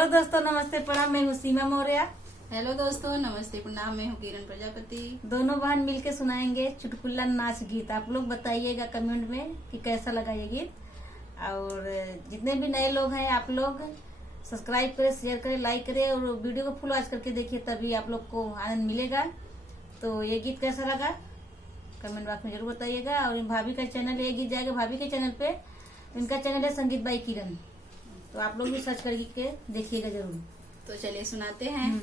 Hello दोस्तों, नमस्ते प्रणाम। मैं हूँ सीमा मौर्य। हेलो दोस्तों, नमस्ते प्रणाम। मैं हूँ किरण प्रजापति। दोनों बहन मिलके सुनाएंगे चुटकुला नाच गीत। आप लोग बताइएगा कमेंट में कि कैसा लगा ये गीत। और जितने भी नए लोग हैं आप लोग सब्सक्राइब करें, शेयर करें, लाइक करें और वीडियो को फुल वॉच करके देखिए, तभी आप लोग को आनंद मिलेगा। तो ये गीत कैसा लगा कमेंट बॉक्स में जरूर बताइएगा। और भाभी का चैनल, ये गीत जाएगा भाभी के चैनल पे। इनका चैनल है संगीत बाई किरण, तो आप लोग भी सर्च करके देखिएगा जरूर। तो चलिए सुनाते हैं।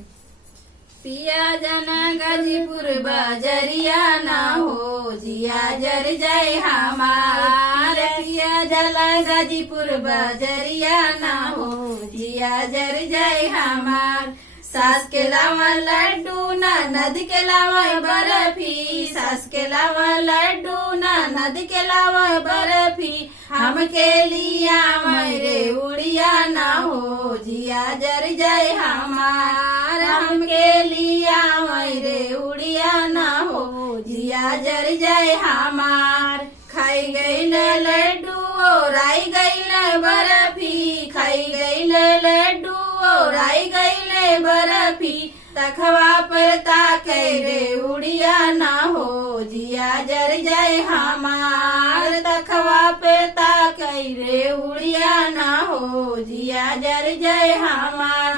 पिया जाना गाजीपुर बाजरिया ना हो, जिया जर जाए हमार। पिया जाला गाजीपुर बाजरिया ना हो, जिया जर जाए हमार। सास के लावा लड्डू ननद के लावा बर्फी, सास के लावा लड्डू ननद के लावा बर्फी। हमके लिया मेरे उड़िया ना हो, जिया जर जाए हमार। हमके लिया मेरे उड़िया ना हो, जिया जर जाए हमार। खाई गई लड्डू और आई गई बर्फी, खाई गई लड्डू और आई गई बर्फी। तखवा पर ताके रे उड़िया ना हो, जिया जर जाए हमार। तखवा पर ताके रे उड़िया ना हो, जिया जर जाए हमार।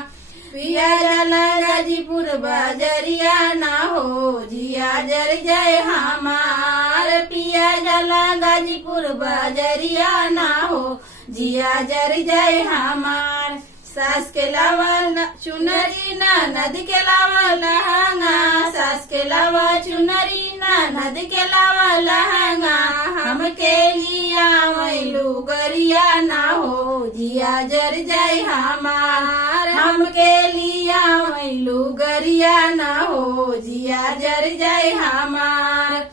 पिया जाला गाजीपुर बाजरिया ना हो, जिया जर जाए हमार। पिया जाला गाजीपुर बाजरिया ना हो, जिया जर जाए हमार। सास के लावा चुनरी ननद के लावा लहंगा, सास के लावा चुनरी ननद के लावा लहंगा। हमके लिया मैलू गरिया ना हो, जिया जर जाए हमार। हमके लिया मैलू गरिया ना हो, जिया जर जाए हमार।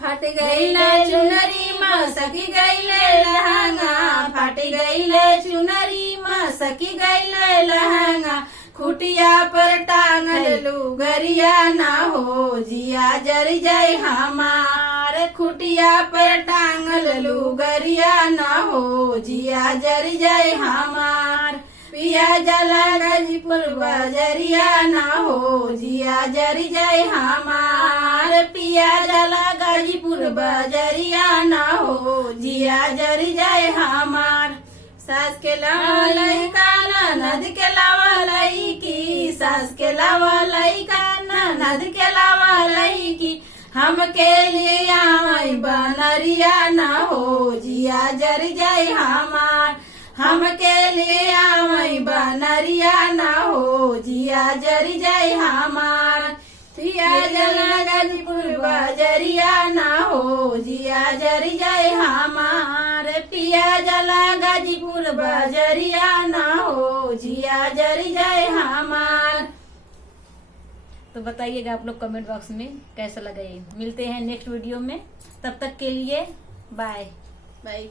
फट गई चुनरी सकी गई लहंगा, फट गई चुनरी सकी गई लहंगा। खुटिया पर टांगल लुगरिया ना हो, जिया जर जाए हमार। खुटिया पर टांगल लुगरिया ना हो, जिया जर जाए हमार। पिया जाला गाजीपुर बाजरिया ना हो, जिया जर जाए हमार। पिया जाला गाजीपुर बाजरिया ना हो, जिया जर जाए हमार। सास के लावा लइका ननद के लावा लइकी, सास के लावा लइका ननद के लावा लइकी। हमके लिया बनरिया ना हो, जिया जर जाए हमार। हमके लिया बनरिया ना हो, जिया जर जाए हमार। पिया जला गाजीपुर बाजरिया ना हो, जिया जर जाए हमार। पिया जला गाजीपुर बाजरिया ना हो, जिया जर जाए हमार। तो बताइएगा आप लोग कमेंट बॉक्स में कैसा लगा ये। मिलते हैं नेक्स्ट वीडियो में, तब तक के लिए बाय बाय।